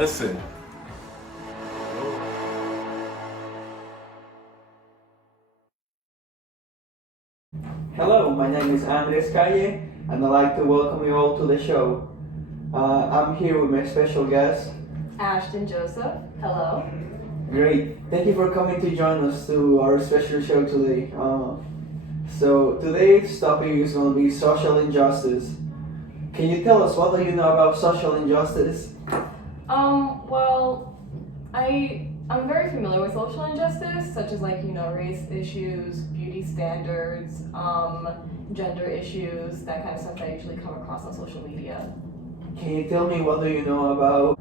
listen. Hello, my name is Andres Calle, and I'd like to welcome you all to the show. I'm here with my special guest. Ashton Joseph, hello. Great, thank you for coming to join us to our special show today. So today's topic is going to be social injustice. Can you tell us what do you know about social injustice? Well, I'm very familiar with social injustice, such as race issues, beauty standards, gender issues, that kind of stuff that I usually come across on social media. Can you tell me what do you know about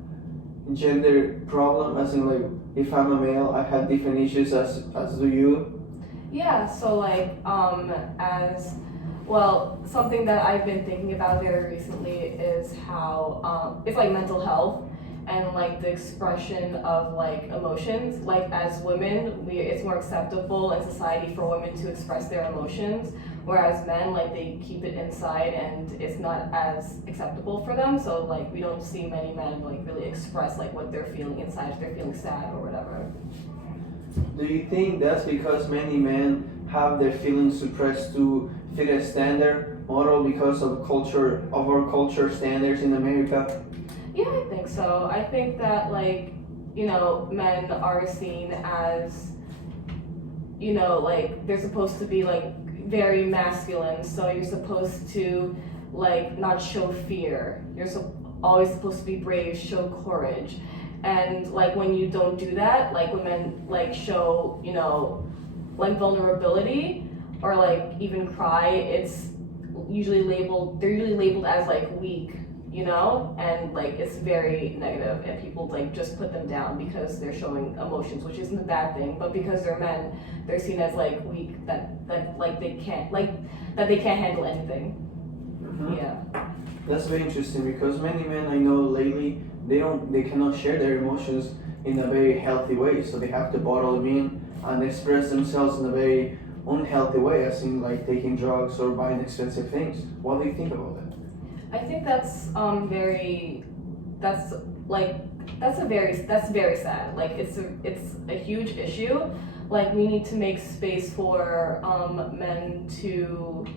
gender problem? As in, like, if I'm a male, I have different issues as do you. Yeah, so as well, something that I've been thinking about very recently is how it's like mental health and like the expression of like emotions. Like as women, it's more acceptable in society for women to express their emotions, whereas men like they keep it inside and it's not as acceptable for them. So like we don't see many men like really express like what they're feeling inside, if they're feeling sad or whatever. Do you think that's because many men have their feelings suppressed to fit a standard model because of our culture standards in America? Yeah, I think so. I think that men are seen as, they're supposed to be like very masculine. So you're supposed to like not show fear. Always supposed to be brave, show courage. And like when you don't do that, like when men like show, like vulnerability or like even cry, they're usually labeled as like weak, and like it's very negative and people like just put them down because they're showing emotions, which isn't a bad thing, but because they're men, they're seen as like weak, that they can't handle anything. Mm-hmm. Yeah. That's very interesting because many men I know lately they cannot share their emotions in a very healthy way, so they have to bottle them in and express themselves in a very unhealthy way, as in like taking drugs or buying expensive things. What do you think about that? I think that's very sad. Like it's a huge issue. Like we need to make space for men to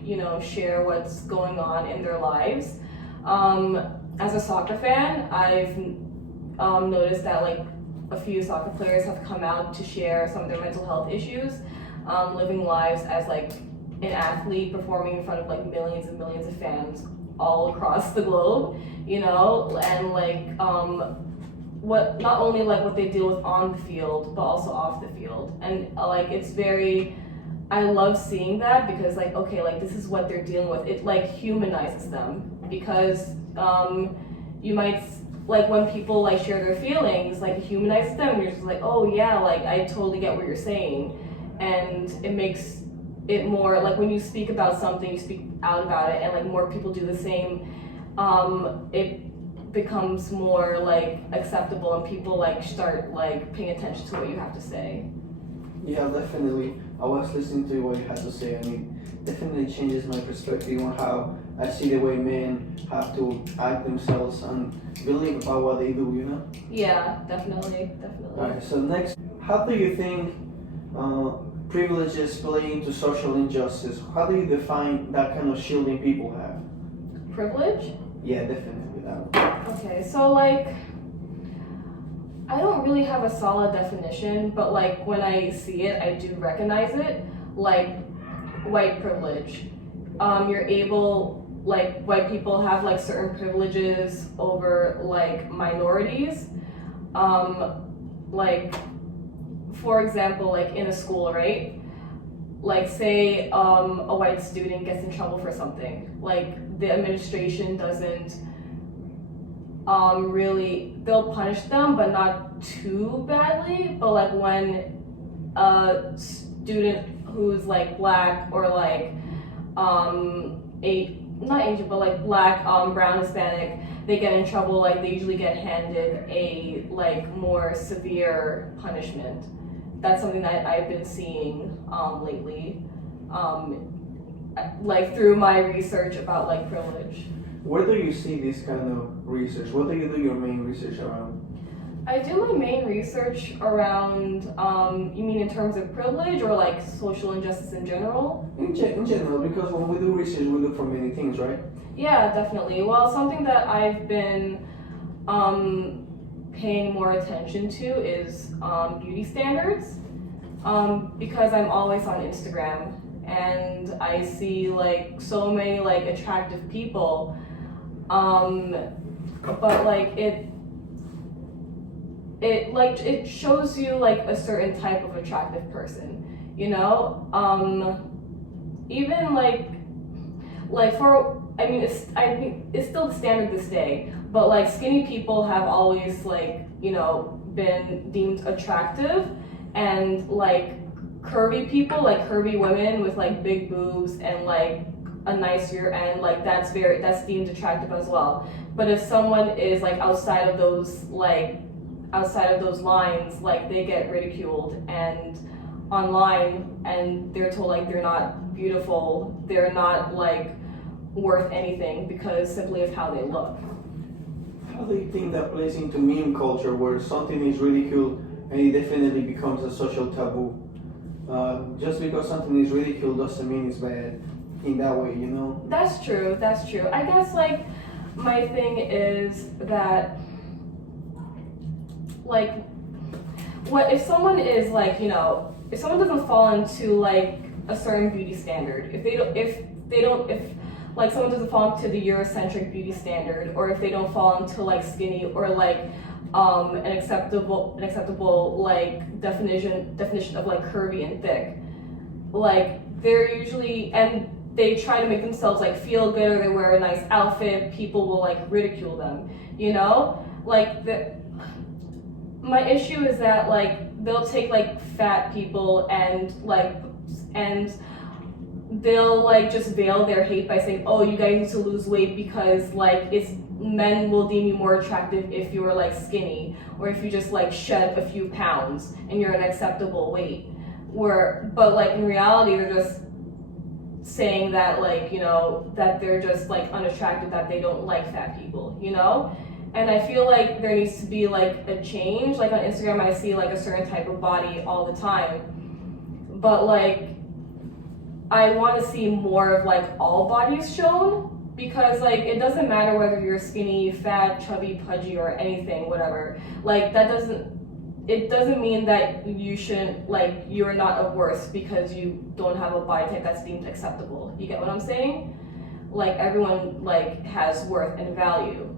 share what's going on in their lives. As a soccer fan, I've noticed that like a few soccer players have come out to share some of their mental health issues, living lives as like an athlete performing in front of like millions and millions of fans all across the globe, and like what not only like what they deal with on the field but also off the field, and I love seeing that because like okay, like this is what they're dealing with. It like humanizes them because you might like when people like share their feelings, like it humanizes them. You're just like, oh yeah, like I totally get what you're saying, and it makes it more like when you speak about something, you speak out about it, and like more people do the same. It becomes more like acceptable, and people like start like paying attention to what you have to say. Yeah, definitely. I was listening to what you had to say, and it definitely changes my perspective on how I see the way men have to act themselves and believe about what they do. Yeah, definitely. Alright, so next, how do you think privileges play into social injustice? How do you define that kind of shielding people have? Privilege? Yeah, definitely that one. Okay, so like I don't really have a solid definition, but like when I see it, I do recognize it. Like white privilege. You're able, like white people have like certain privileges over like minorities. Like for example, like in a school, right? Like say a white student gets in trouble for something, like the administration doesn't really, they'll punish them but not too badly. But like when a student who's like black or like not Asian but like black, brown, Hispanic, they get in trouble, like they usually get handed a like more severe punishment. That's something that I've been seeing lately, like through my research about like privilege. Where do you see this kind of research? What do you do your main research around? I do my main research around, you mean in terms of privilege or like social injustice in general? In general, because when we do research, we look for many things, right? Yeah, definitely. Well, something that I've been paying more attention to is beauty standards, because I'm always on Instagram and I see like so many like attractive people, but like it shows you like a certain type of attractive person, you know. Even like for I mean I think it's still the standard this day, but like skinny people have always like, you know, been deemed attractive, and like curvy people, like curvy women with like big boobs and like a nice rear end, like that's deemed attractive as well. But if someone is like outside of those lines, like they get ridiculed and online, and they're told like they're not beautiful, they're not like worth anything because simply of how they look. How do you think that plays into meme culture, where something is ridiculed and it definitely becomes a social taboo? Just because something is ridiculed doesn't mean it's bad in that way, you know? That's true. I guess like my thing is that like what if someone is like, you know, if someone doesn't fall into like a certain beauty standard, if like someone doesn't fall into the Eurocentric beauty standard, or if they don't fall into like skinny or like an acceptable like definition of like curvy and thick, like they're usually, and they try to make themselves like feel good, or they wear a nice outfit, people will like ridicule them, you know? Like my issue is that like they'll take like fat people and they'll like just veil their hate by saying, oh, you guys need to lose weight because like it's men will deem you more attractive if you're like skinny, or if you just like shed a few pounds and you're an acceptable weight. But like in reality, they're just saying that like, you know, that they're just like unattractive, that they don't like fat people, you know? And I feel like there needs to be like a change. Like on Instagram, I see like a certain type of body all the time, but like I want to see more of like all bodies shown, because like it doesn't matter whether you're skinny, fat, chubby, pudgy, or anything, whatever. Like it doesn't mean that you shouldn't, like you're not of worth because you don't have a body type that's deemed acceptable. You get what I'm saying? Like everyone like has worth and value,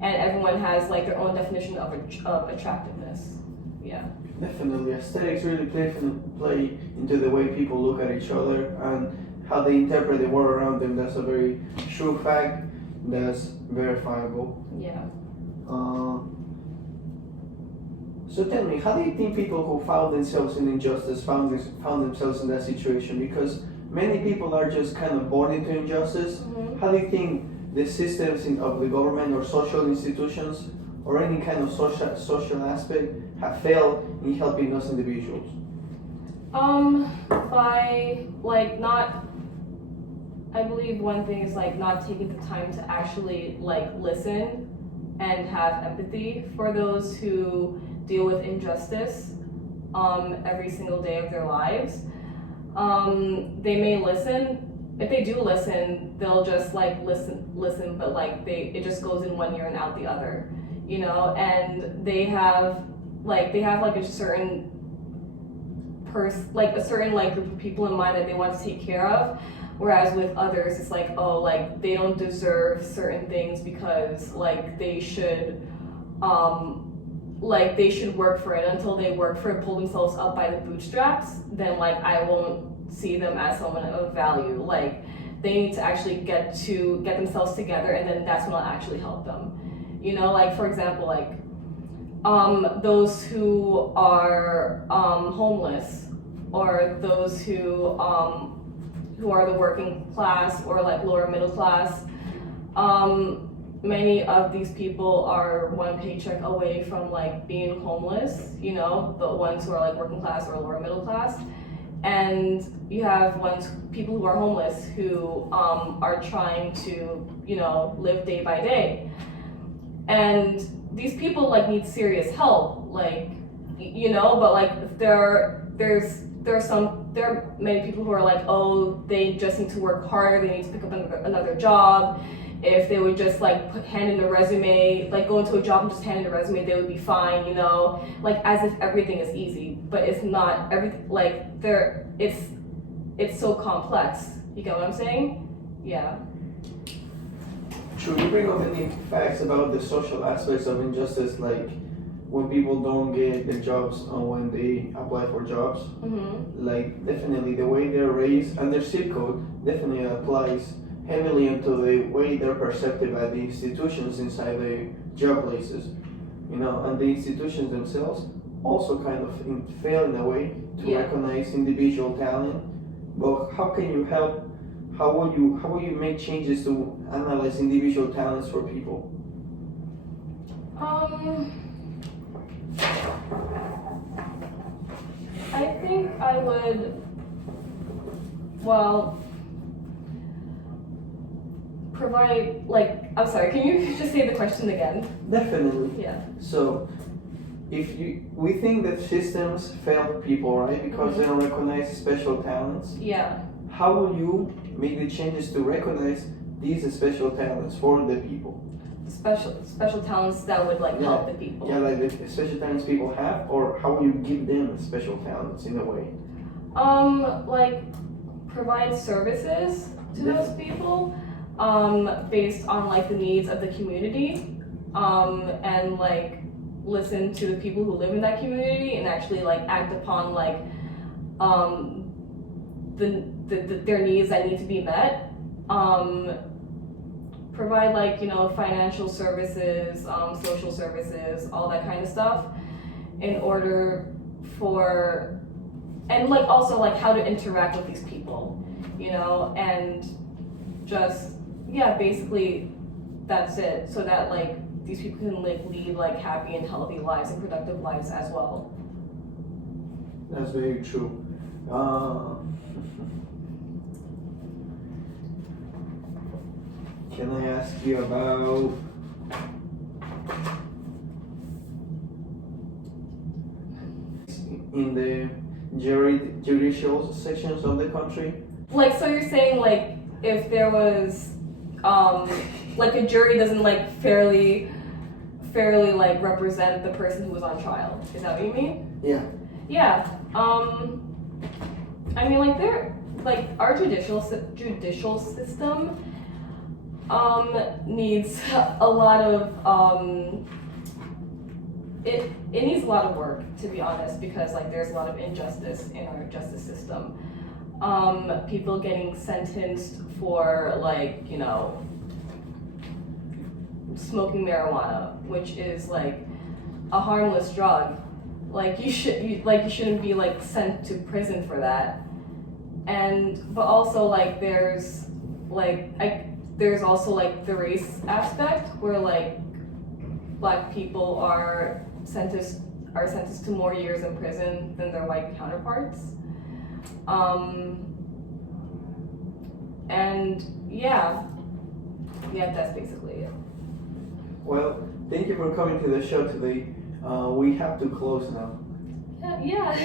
and everyone has like their own definition of attractiveness. Yeah. Definitely, aesthetics really play into the way people look at each other and how they interpret the world around them. That's a very true fact. That's verifiable. Yeah. So tell me, how do you think people who found themselves in injustice found themselves in that situation? Because many people are just kind of born into injustice. Mm-hmm. How do you think the systems of the government or social institutions or any kind of social aspect have failed in helping us individuals? By like not, I believe one thing is like not taking the time to actually like listen and have empathy for those who deal with injustice every single day of their lives. They may listen. If they do listen, they'll just like listen, but like it just goes in one ear and out the other, you know. And they have like a certain group of people in mind that they want to take care of, whereas with others it's like, oh, like they don't deserve certain things because like they should work for it. Until they work for it, pull themselves up by the bootstraps, then like I won't see them as someone of value. Like they need to actually get themselves together, and then that's when I'll actually help them, you know. Like for example, like those who are homeless, or those who are the working class or like lower middle class. Many of these people are one paycheck away from like being homeless, you know, the ones who are like working class or lower middle class. And you have people who are homeless who are trying to, you know, live day by day. and these people like need serious help, like but like there are many people who are like, oh, they just need to work harder, they need to pick up another job. If they would just like hand in a resume, like go into a job and just hand in a resume, they would be fine, like as if everything is easy. But it's not everything. Like it's so complex. You get what I'm saying? Yeah. Should we bring up any facts about the social aspects of injustice, like when people don't get the jobs or when they apply for jobs? Mm-hmm. Like definitely the way they're raised and their zip code definitely applies heavily into the way they're perceptive at the institutions inside the job places, and the institutions themselves also kind of fail in a way to recognize individual talent. But how can you help? How will you make changes to analyze individual talents for people? I think I would, provide, I'm sorry, can you just say the question again? Definitely. Yeah. So, we think that systems fail people, right? Because they don't recognize special talents. Yeah. How will you make the changes to recognize these special talents for the people? Special talents that would help the people. Yeah, like the special talents people have, or how will you give them special talents in a way? Provide services to those people, based on the needs of the community, and listen to the people who live in that community and actually act upon their needs that need to be met. Provide financial services, social services, all that kind of stuff, in order for, and also how to interact with these people, and just basically that's it, so that these people can lead happy and healthy lives and productive lives as well. That's very true. Can I ask you about in the judicial sections of the country? So you're saying if there was a jury doesn't fairly represent the person who was on trial. Is that what you mean? Yeah. Yeah. I mean there our judicial system needs a lot of it needs a lot of work, to be honest, because there's a lot of injustice in our justice system. People getting sentenced for smoking marijuana, which is a harmless drug. You shouldn't be sent to prison for that. But also there's also the race aspect, where black people are sentenced to more years in prison than their white counterparts. And that's basically it. Well, thank you for coming to the show today. We have to close now. Yeah.